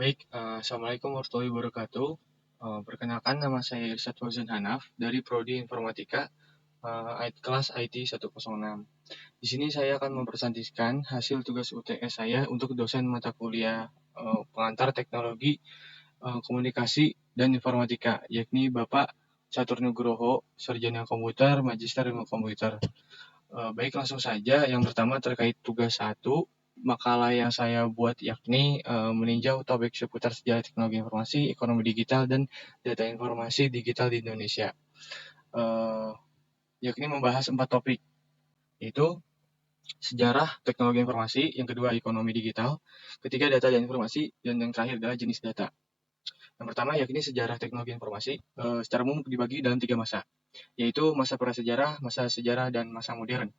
Baik, Assalamualaikum warahmatullahi wabarakatuh. Perkenalkan nama saya Irsad Fauzan Hanaf dari Prodi Informatika, kelas IT 106. Di sini saya akan mempresentasikan hasil tugas UTS saya untuk dosen mata kuliah pengantar teknologi komunikasi dan informatika, yakni Bapak Catur Nugroho, Sarjana Komputer, Magister Ilmu Komputer. Baik, langsung saja. Yang pertama terkait tugas satu, makalah yang saya buat yakni meninjau topik seputar sejarah teknologi informasi, ekonomi digital, dan data informasi digital di Indonesia. Uh, Yakni membahas 4 topik, yaitu sejarah teknologi informasi, yang kedua ekonomi digital, ketiga data dan informasi, dan yang terakhir adalah jenis data. Yang pertama yakni sejarah teknologi informasi, secara umum dibagi dalam 3 masa, yaitu masa prasejarah, masa sejarah, dan masa modern.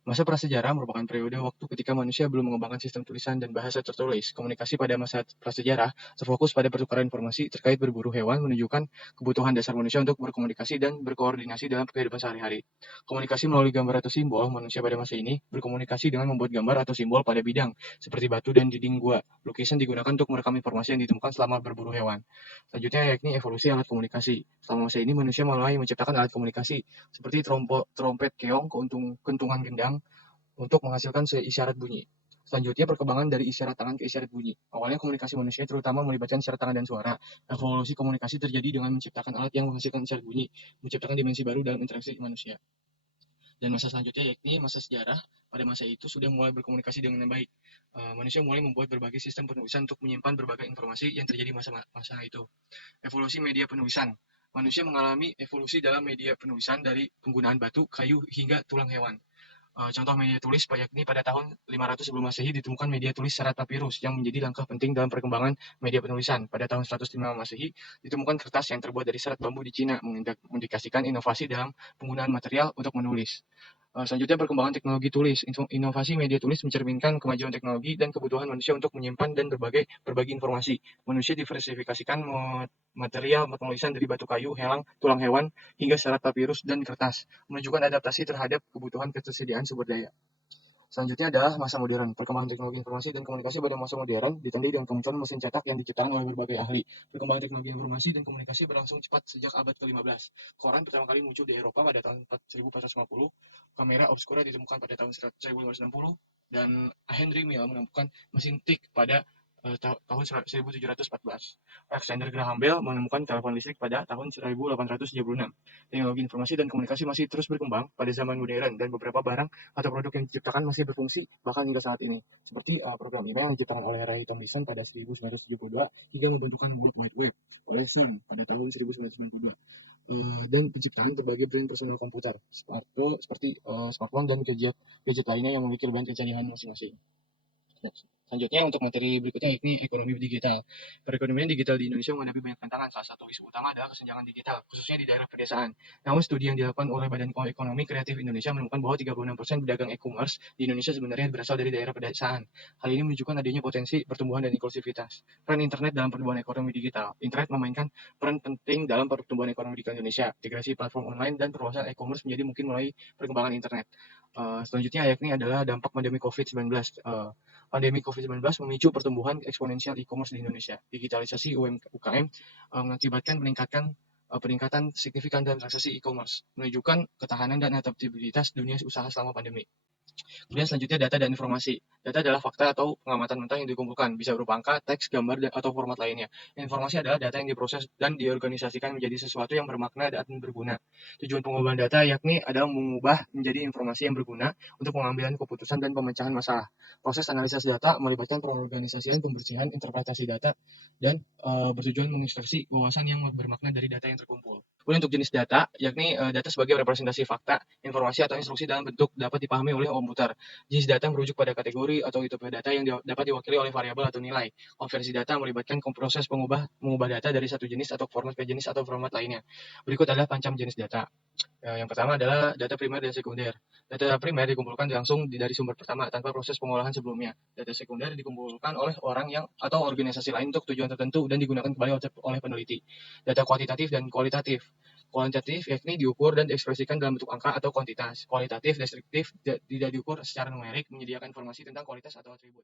Masa prasejarah merupakan periode waktu ketika manusia belum mengembangkan sistem tulisan dan bahasa tertulis. Komunikasi pada masa prasejarah terfokus pada pertukaran informasi terkait berburu hewan, menunjukkan kebutuhan dasar manusia untuk berkomunikasi dan berkoordinasi dalam kehidupan sehari-hari. Komunikasi melalui gambar atau simbol, manusia pada masa ini berkomunikasi dengan membuat gambar atau simbol pada bidang, seperti batu dan dinding gua. Lukisan digunakan untuk merekam informasi yang ditemukan selama berburu hewan. Selanjutnya yakni evolusi alat komunikasi. Selama masa ini manusia mulai menciptakan alat komunikasi seperti trompet keong, kentungan gendang, untuk menghasilkan isyarat bunyi. Selanjutnya, perkembangan dari isyarat tangan ke isyarat bunyi. Awalnya komunikasi manusia terutama melibatkan isyarat tangan dan suara. Evolusi komunikasi terjadi dengan menciptakan alat yang menghasilkan isyarat bunyi, menciptakan dimensi baru dalam interaksi manusia. Dan masa selanjutnya yakni masa sejarah. Pada masa itu sudah mulai berkomunikasi dengan baik. Manusia mulai membuat berbagai sistem penulisan untuk menyimpan berbagai informasi yang terjadi masa itu. Evolusi media penulisan. Manusia mengalami evolusi dalam media penulisan dari penggunaan batu, kayu, hingga tulang hewan. Contoh media tulis yakni pada tahun 500 sebelum Masehi ditemukan media tulis serat papirus yang menjadi langkah penting dalam perkembangan media penulisan. Pada tahun 105 Masehi ditemukan kertas yang terbuat dari serat bambu di Cina, mengindikasikan inovasi dalam penggunaan material untuk menulis. Selanjutnya perkembangan teknologi tulis. Inovasi media tulis mencerminkan kemajuan teknologi dan kebutuhan manusia untuk menyimpan dan berbagi informasi. Manusia diversifikasikan material penulisan dari batu kayu, tulang hewan, hingga serat papirus dan kertas, menunjukkan adaptasi terhadap kebutuhan ketersediaan sumber daya. Selanjutnya adalah masa modern. Perkembangan teknologi informasi dan komunikasi pada masa modern ditandai dengan kemunculan mesin cetak yang diciptakan oleh berbagai ahli. Perkembangan teknologi informasi dan komunikasi berlangsung cepat sejak abad ke-15. Koran pertama kali muncul di Eropa pada tahun 1450, kamera obskura ditemukan pada tahun 1560, dan Henry Mill menemukan mesin tik pada tahun 1714. Alexander Graham Bell menemukan telepon listrik pada tahun 1876. Teknologi informasi dan komunikasi masih terus berkembang pada zaman modern, dan beberapa barang atau produk yang diciptakan masih berfungsi bahkan hingga saat ini. Seperti program email yang diciptakan oleh Ray Tomlinson pada 1972 hingga membentukkan World Wide Web oleh CERN pada tahun 1992. Dan penciptaan berbagai brand personal komputer seperti smartphone dan gadget lainnya yang memiliki berbagai kecanggihan masing-masing. Selanjutnya untuk materi berikutnya yakni ekonomi digital. Perekonomian digital di Indonesia menghadapi banyak tantangan. Salah satu isu utama adalah kesenjangan digital, khususnya di daerah pedesaan. Namun studi yang dilakukan oleh Badan Ekonomi Kreatif Indonesia menemukan bahwa 36% pedagang e-commerce di Indonesia sebenarnya berasal dari daerah pedesaan. Hal ini menunjukkan adanya potensi pertumbuhan dan inklusivitas. Peran internet dalam pertumbuhan ekonomi digital. Internet memainkan peran penting dalam pertumbuhan ekonomi digital Indonesia. Integrasi platform online dan perluasan e-commerce menjadi mungkin melalui perkembangan internet. Selanjutnya yakni adalah dampak pandemi COVID-19. Pandemi COVID-19 memicu pertumbuhan eksponensial e-commerce di Indonesia. Digitalisasi UMKM mengakibatkan peningkatan signifikan dalam transaksi e-commerce, menunjukkan ketahanan dan adaptabilitas dunia usaha selama pandemi. Kemudian selanjutnya data dan informasi. Data adalah fakta atau pengamatan mentah yang dikumpulkan, bisa berupa angka, teks, gambar, atau format lainnya. Informasi adalah data yang diproses dan diorganisasikan menjadi sesuatu yang bermakna dan berguna. Tujuan pengubahan data yakni adalah mengubah menjadi informasi yang berguna untuk pengambilan keputusan dan pemecahan masalah. Proses analisis data melibatkan pengorganisasian, pembersihan, interpretasi data, dan bertujuan mengekstraksi wawasan yang bermakna dari data yang terkumpul. Kemudian untuk jenis data, yakni data sebagai representasi fakta, informasi atau instruksi dalam bentuk dapat dipahami oleh komputer. Jenis data merujuk pada kategori atau tipe data yang dapat diwakili oleh variabel atau nilai. Konversi data melibatkan proses mengubah data dari satu jenis atau format ke jenis atau format lainnya. Berikut adalah pancam jenis data. Yang pertama adalah data primer dan sekunder. Data primer dikumpulkan langsung dari sumber pertama tanpa proses pengolahan sebelumnya. Data sekunder dikumpulkan oleh orang yang atau organisasi lain untuk tujuan tertentu dan digunakan kembali oleh peneliti. Data kuantitatif dan kualitatif. Kuantitatif yakni diukur dan diekspresikan dalam bentuk angka atau kuantitas. Kualitatif, deskriptif, tidak diukur secara numerik, menyediakan informasi tentang kualitas atau atribut.